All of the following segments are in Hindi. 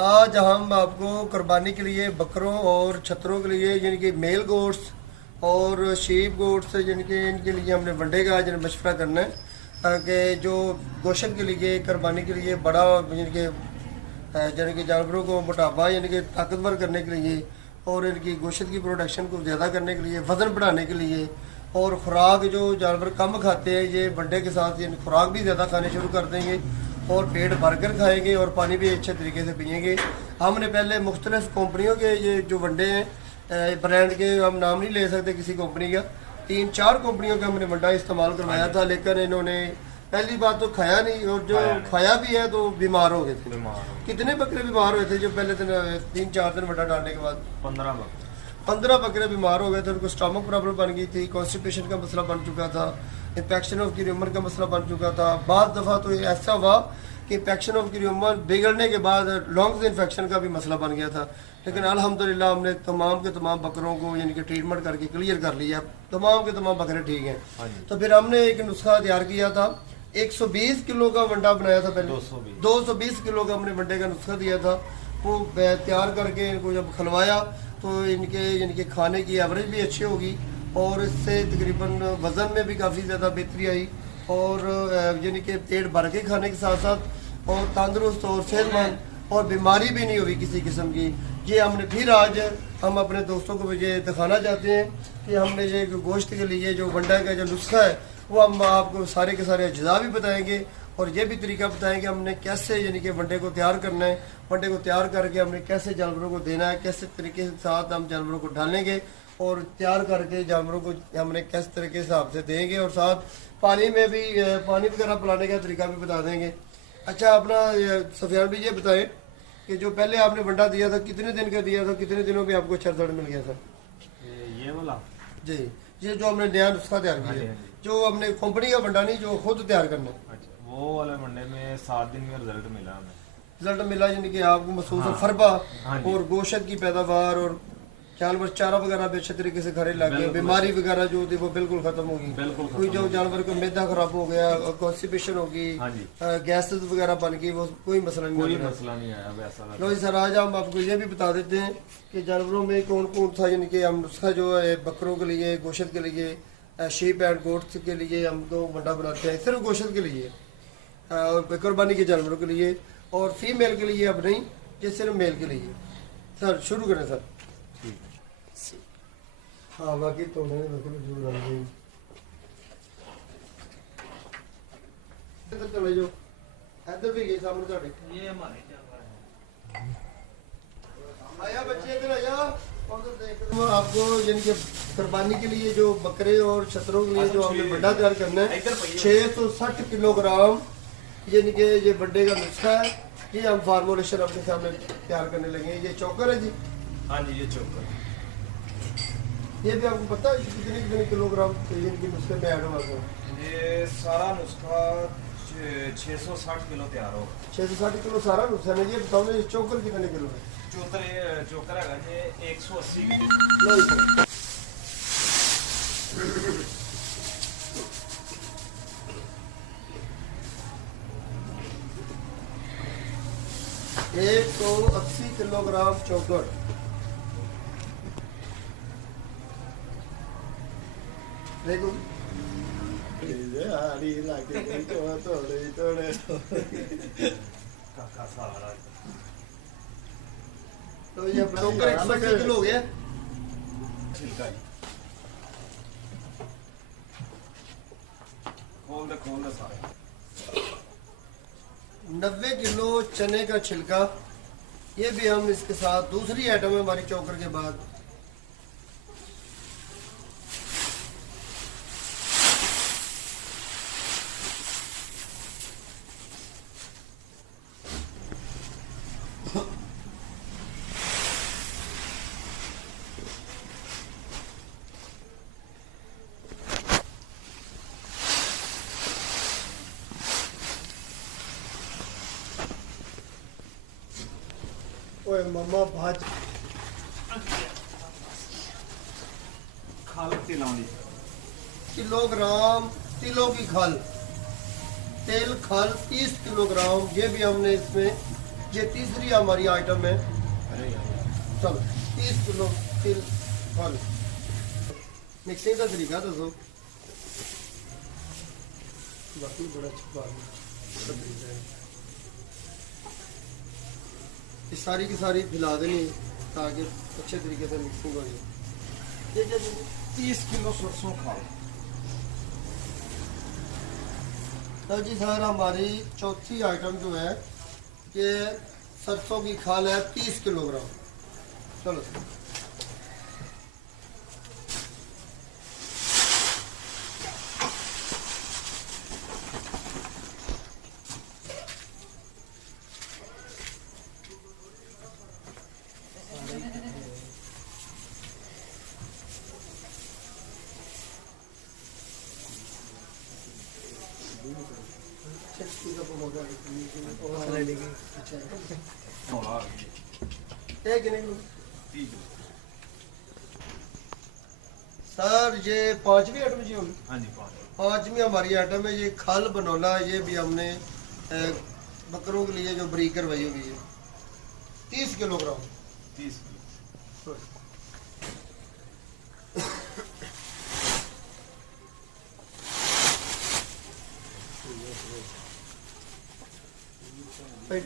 आज हम आपको कुर्बानी के लिए बकरों और छतरों के लिए यानी कि मेल गोट्स और शीप गोट्स यानी कि इनके लिए हमने वनडे का आज मशवरा करना है ताकि जो गोश्त के लिए कुर्बानी के लिए बड़ा यानी कि जानवरों को मोटापा यानी कि ताकतवर करने के लिए और इनकी गोश्त की प्रोडक्शन को ज़्यादा करने के लिए वज़न बढ़ाने के लिए और ख़ुराक जो जानवर कम खाते हैं ये वनडे के साथ यानी खुराक भी ज़्यादा खाने शुरू कर देंगे और पेट भरकर खाएंगे और पानी भी अच्छे तरीके से पिएंगे। हमने पहले मुख्तलिफ़ कंपनियों के ये जो वनडे हैं ब्रांड के हम नाम नहीं ले सकते किसी कंपनी का, 3-4 कंपनियों का हमने वनडा इस्तेमाल करवाया था, लेकिन इन्होंने पहली बात तो खाया नहीं और जो खाया भी है तो बीमार हो गए थे। कितने बकरे बीमार हुए थे जो पहले दिन 3-4 दिन वनडा डालने के बाद? 15 बकरे बीमार हो गए थे। उनको स्टमक प्रॉब्लम बन गई थी, कॉन्स्टिपेशन का मसला बन चुका था, इन्फेक्शन ऑफ क्रम्बर का मसला बन चुका था। बाद दफ़ा तो ऐसा हुआ कि इन्फेक्शन ऑफ क्रम्बर बिगड़ने के बाद लॉन्ग इन्फेक्शन का भी मसला बन गया था, लेकिन अल्हम्दुलिल्लाह हमने तमाम के तमाम बकरों को यानी कि ट्रीटमेंट करके क्लियर कर लिया, तमाम के तमाम बकरे ठीक हैं। तो फिर हमने एक नुस्खा तैयार किया था, 120 किलो का वंडा बनाया था, पहले 220 किलो का हमने वनडे का नुस्खा दिया था। वो तैयार करके इनको जब खिलवाया तो इनके यानी कि खाने की एवरेज भी अच्छी होगी और इससे तकरीबन वज़न में भी काफ़ी ज़्यादा बेहतरी आई और यानी कि पेट भर के खाने के साथ साथ और तंदुरुस्त और सेहतमंद और बीमारी भी नहीं हुई किसी किस्म की। ये हमने फिर आज हम अपने दोस्तों को ये दिखाना चाहते हैं कि हमने ये गोश्त के लिए जो वनडा का जो नुस्खा है वो हम आपको सारे के सारे अज्जा भी बताएंगे और ये भी तरीका बताएंगे हमने कैसे यानी कि वनडे को तैयार करना है, वनडे को तैयार करके हमने कैसे जानवरों को देना है, कैसे तरीके के साथ हम जानवरों को डालेंगे और तैयार करके जानवरों को हमने किस तरीके के हिसाब से देंगे और साथ पानी में भी पानी वगैरह पिलाने का तरीका भी बता देंगे। अच्छा, अपना सफियान भी ये बताएं कि जो पहले आपने वनडा दिया था कितने दिन का दिया था, कितने दिनों में आपको अच्छा रिजल्ट मिल गया था? ये वाला जी, ये जो हमने नया नुस्खा तैयार किया, जो हमने कंपनी का वनडा नहीं, जो खुद तैयार करना है। अच्छा, वो वाले वनडे में 7 दिन में रिजल्ट मिला हमें। रिजल्ट मिला यानी कि आपको महसूस हो फरबा और गोश्त की पैदावार और जानवर चारा वगैरह भी अच्छे तरीके से घरे लग गए, बीमारी वगैरह जो थी वो बिल्कुल खत्म होगी। कोई जो जानवर को मैदा खराब हो गया, कॉन्स्टिपेशन होगी, गैसेस वगैरह बन गई, वो कोई मसला नहीं आया वैसा। लो सर, आज हम आपको ये भी बता देते हैं कि जानवरों में कौन कौन सा यानी कि हम नुस्खा जो है बकरों के लिए, गोश्त के लिए, शीप एंड गोट्स के लिए हम तो वनडा बनाते हैं, सिर्फ गोश्त के लिए और कुर्बानी के जानवरों के लिए, और फीमेल के लिए अब नहीं, ये सिर्फ मेल के लिए। सर शुरू करें सर। हाँ बाकी तो नहीं, इधर चले जाओ, इधर भी गए सामने ਤੁਹਾਡੇ ये हमारे आया बच्चे, इधर आया और तो देख आपको यानी कि कुर्बानी के लिए जो बकरे और छतरों के लिए जो हमने वनडा तैयार करना है 660 किलोग्राम यानी कि ये वनडे का नुस्खा है। ये हम फार्मूलेशन अपने सामने तैयार करने लगे। ये चोकर है जी? हाँ जी, ये चोकर। ये भी आपको पता है कितने कितने किलोग्राम इनके नुस्खे में ऐड हुआ? ये सारा नुस्खा 660 किलो तैयार होगा। 660 किलो सारा नुस्खा है। ये बताओ ये चोकर कितने किलो है? चोकर है जी 180 किलो। 180 किलोग्राम चोकर। देखो तो ये चोकर 180 किलो हो गया। खोल दे सारे। 90 किलो चने का छिलका, ये भी हम इसके साथ दूसरी आइटम है हमारी चोकर के बाद। ओए मम्मा भाज खाल तिलौनी किलोग्राम तिलों की खल, तेल खल 30 किलोग्राम, ये भी हमने इसमें ये तीसरी हमारी आइटम है। चलो 30 किलो तिल फल। मिक्सिंग का तरीका दसो। बाकी बड़ा अच्छा तरीका है। ये सारी की सारी हिला देनी ताकि अच्छे तरीके से मिक्सिंग हो जाए। ये 30 किलो सरसों खाओ। तो जी सर हमारी चौथी आइटम जो है कि सरसों की खाल है 30 किलोग्राम। चलो सर ये पांचवी आइटम जी होगी। हाँ जी, पांचवी हमारी आइटम है ये खल बनोला। ये भी हमने बकरों के लिए जो बरीक करवाई हुई है 30 किलोग्राम। 30 किलो।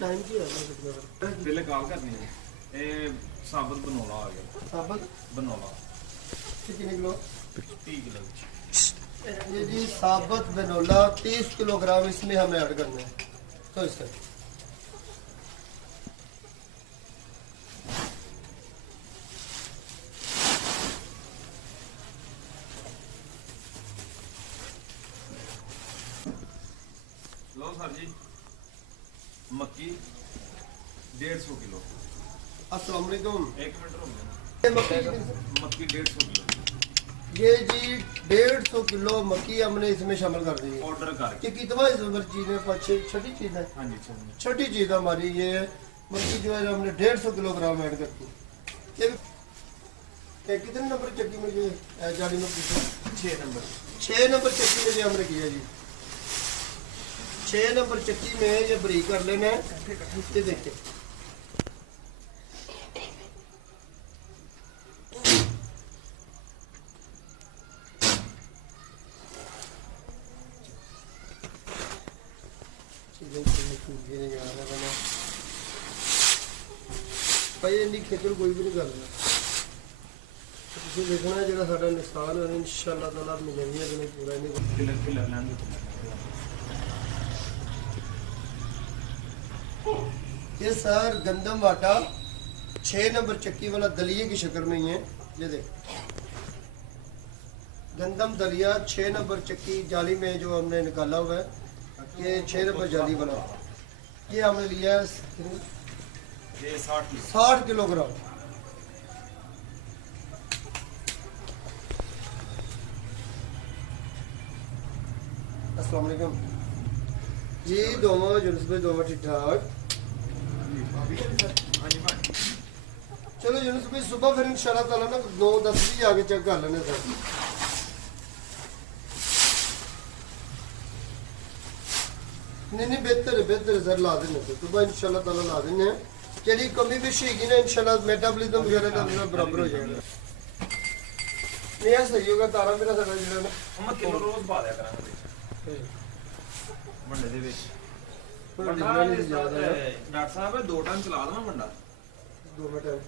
टाइम की है पहले काल करनी है। ये साबुत बनोला आ गया। साबत बनोला कितने किलो? 30 किलो। ये जी साबत बनोला 30 किलोग्राम इसमें हमें ऐड करना है। तो इससे लो सर जी, मक्की 150 किलो। अस्सलाम वालेकुम। एक मिनट रुक जाना। ये मक्की 150 किलो ये जी 150 किलो मक्की हमने इसमें शामिल कर दी है। ऑर्डर करके। ये कितना चीज है? छठी चीज है। हाँ जी, चलो। छठी चीज हमारी ये मक्की जो है हमने 150 किलोग्राम ऐड करती है। ये कितने नंबर चक्की में ये जाली में 6 नंबर। 6 नंबर चक्की में ये हमने किया जी। 6 नंबर चक्की में ये बरीक कर लेना है। ये देखिए भाई इन्नी खेचल कोई भी नहीं करना। देखना है जो साडा नुकसान है इंशाअल्लाह ताला मिलेंगे कि नहीं पूरा नहीं। फिलर लेंगे। ये सर गंदम आटा 6 नंबर चक्की वाला दलिए की शक्ल में ही है। ये देख गंदम दलिया 6 नंबर चक्की जाली में जो हमने निकाला हुआ है। ये 6 नंबर जाली वाला ये हमने लिया है ये 60 किलो। 60 किलोग्राम। अस्सलाम वालेकुम जी। दोनों जुलूस भाई दोनों ठीक ठाक। चलो जुलूस भाई सुबह फिर इंशाल्लाह ताला ना 9-10 भी आगे चेक कर लेने सर। नहीं बेहतर है सर ला देने से सुबह इंशाल्लाह ताला ला देने हैं। चलिए कमी भी शेगी ना इंशाल्लाह मेटाबॉलिज्म वगैरह का बराबर हो जाएगा। नहीं सही होगा तारा मेरा सारा जो ना हम किलो रोज पा दिया करांगे मंडे दे विच। डॉक्टर साहब 2 टाइम चला दवा मंडा। 2 टाइम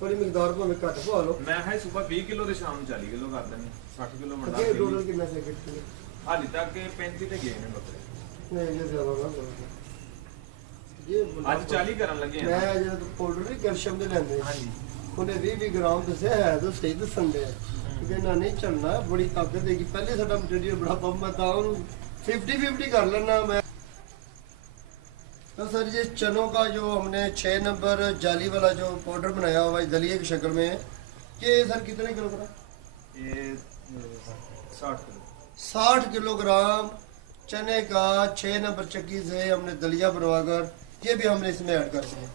थोड़ी मिकदार को मैं घट पवा लो। मैं है सुबह 20 किलो ते शाम 40 किलो कर देनी। 60 किलो मंडा। ये टोटल कितना सेकंड के हाली तक 35 ते गए ने बकरे। नहीं ये ज्यादा ना करो। ये आज 40 करन लगे हैं। मैं ਜਿਹੜਾ ਪਾਊਡਰ ਨਹੀਂ ਕੈਲਸ਼ੀਅਮ ਦੇ ਲੈਂਦੇ ਹਾਂਜੀ ਉਹਨੇ 20 ਗ੍ਰਾਮ ਦੱਸਿਆ ਹੈ ਤਾਂ ਸਹੀ ਦੱਸਣ ਦੇ ਕਿ ਨਾ ਨਹੀਂ ਚੱਲਣਾ ਬੜੀ ਤਾਕਤ ਦੇਗੀ। ਪਹਿਲੇ ਸਾਡਾ ਮਟੀਰੀਅਲ ਬੜਾ ਪੰਮ ਮੈਂ ਤਾਂ ਉਹਨੂੰ 50-50 कर लेना मैं। तो सर ये चनों का जो हमने 6 नंबर जाली वाला जो पाउडर बनाया हुआ है दलिए की शक्ल में है ये सर कितने किलोग्राम? ये 60 किलो। 60 किलोग्राम चने का 6 नंबर चक्की से हमने दलिया बनवाकर ये भी हमने इसमें ऐड कर दिया।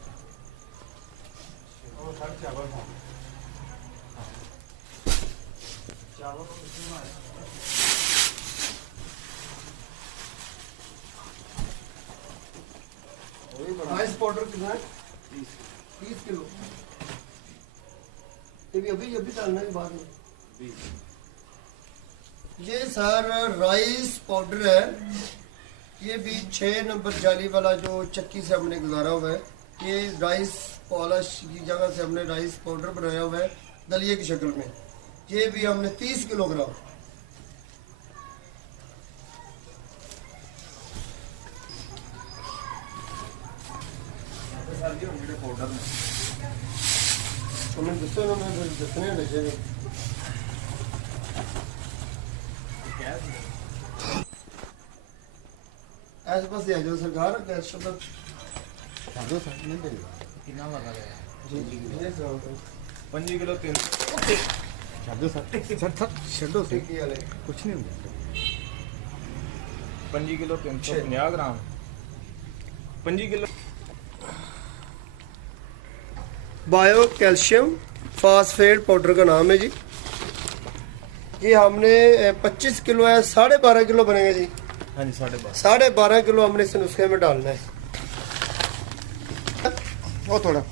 राइस पाउडर कितना है? 30 किलो। ये भी अभी अभी डालना है बाद में। ये सर राइस पाउडर है, ये भी 6 नंबर जाली वाला जो चक्की से हमने गुजारा हुआ है। ये राइस पॉलिश की जगह से हमने राइस पाउडर बनाया हुआ है दलिए की शक्ल में। ये भी हमने 30 किलोग्राम। उन्हें दसो ना, मैं दसने लगे ऐसे पास आ जाओ सरकार कैश तो दो सर नहीं देगा कितना लगा है जी ये सब 5 किलो 3 छੱਡ ਦਿਓ ਸਰ ਛੱਡੋ ਸੇ ठीक है ਕੁਛ ਨਹੀਂ ਹੁੰਦਾ 5 किलो 350 ग्राम 5 kilo bio calcium phosphate powder का नाम है जी। ये हमने 25 किलो है, 12.5 किलो बनेगा जी। हाँ जी 12.5 12.5 किलो हमने इस नुस्खे में डालना है। ਉਹ ਥੋੜਾ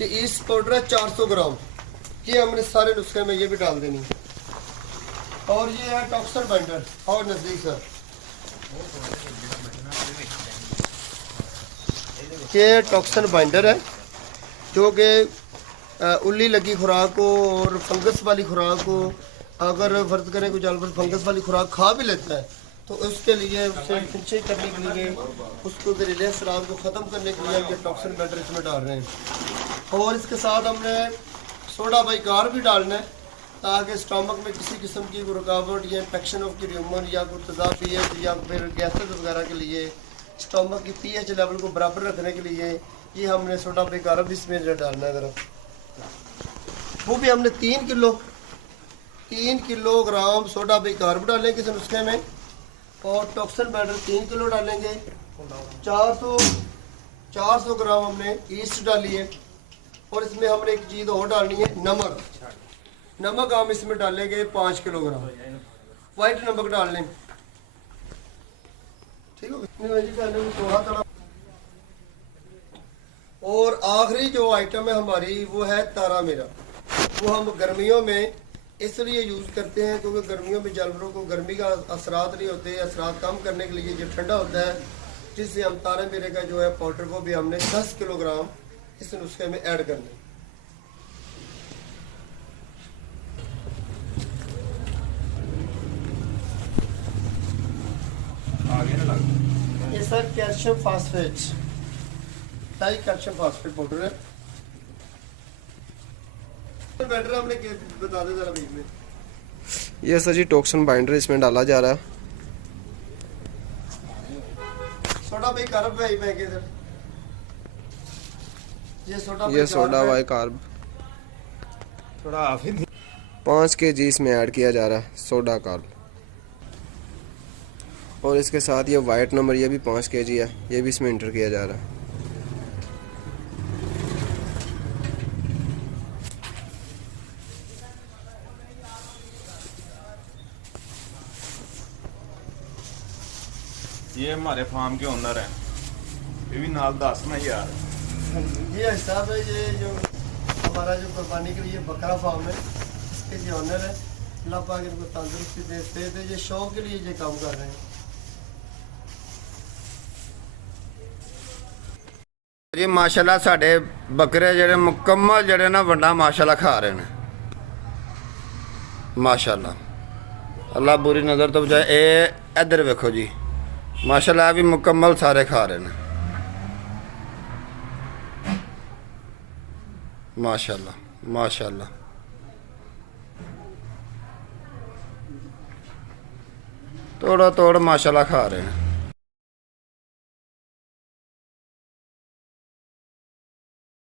ये ईस्ट पाउडर है 400 ग्राम, ये हमने सारे नुस्खे में ये भी डाल देनी है। और ये है टॉक्सन बाइंडर और नजदीक सर, ये टॉक्सन बाइंडर है जो कि उल्ली लगी खुराक को और फंगस वाली खुराक को, अगर फर्ज करें कोई जानवर फंगस वाली खुराक खा भी लेता है तो उसके लिए उसे सिंचाई करने के लिए उसको जहरीले असरात को ख़त्म करने के लिए हम ये टॉक्सिन बैटर इसमें डाल रहे हैं। और इसके साथ हमने सोडा बाइकार भी डालना है ताकि स्टमक में किसी किस्म की कोई रुकावट या इन्फेक्शन ऑफ की र्यूमन या कोई तज़ा पीएच या फिर गैसेस वगैरह के लिए स्टमक की पीएच लेवल को बराबर रखने के लिए ये हमने सोडा बाइकार भी इसमें डालना है ज़रा। वो भी हमने 3 किलोग्राम सोडा बाइकार डालेंगे इस नुस्खे में, और टॉक्सिन बैटर 3 किलो डालेंगे। 400 ग्राम हमने ईस्ट डाली है। और इसमें हमने एक चीज़ और डालनी है, नमक हम इसमें डालेंगे 5 किलोग्राम, वाइट नमक डाल लें। ठीक है। और आखिरी जो आइटम है हमारी वो है तारा मीरा। वो हम गर्मियों में इसलिए यूज़ करते हैं क्योंकि गर्मियों में जानवरों को गर्मी का असरात नहीं होते, असरात कम करने के लिए जो ठंडा होता है, जिससे हम तारा मीरे का जो है पाउडर वो भी हमने 10 किलोग्राम इस नुस्खे में ऐड करना है। आगे ना लग ये sir calcium phosphate, die calcium phosphate powder है। बैटर हमने बता दे जरा बीच में। ये सर जी टॉक्सिन बाइंडर इसमें डाला जा रहा है। सोडा बाइकार्ब है पैके सर, ये सोडा बाइकार्ब थोड़ा हाफिज 5 kg इसमें ऐड किया जा रहा है सोडा कार्ब। और इसके साथ ये वाइट नंबर ये भी 5 kg है, ये भी इसमें इंटर किया जा रहा है। ये हमारे फार्म के ओनर हैं, ये भी नाल दस ना यार। ये हिसाब है, ये जो हमारा जो कुर्बानी के लिए बकरा फार्म है इसके जो ओनर है, अल्लाह पाक इनको तंदुरुस्ती दे, सेहत है, ये शौक के लिए ये काम कर रहे हैं। जी माशाल्लाह साढ़े बकरे जेह्ड़े मुकम्मल जेह्ड़े ना वड्डा माशाल्लाह खा रहे हैं माशाल्लाह, अल्लाह बुरी नज़र तो बचाए। ए इधर वेखो जी माशाल्लाह भी मुकम्मल सारे खा रहे हैं माशाल्लाह माशाल्लाह। तोड़ा तोड़ माशाल्लाह खा रहे हैं।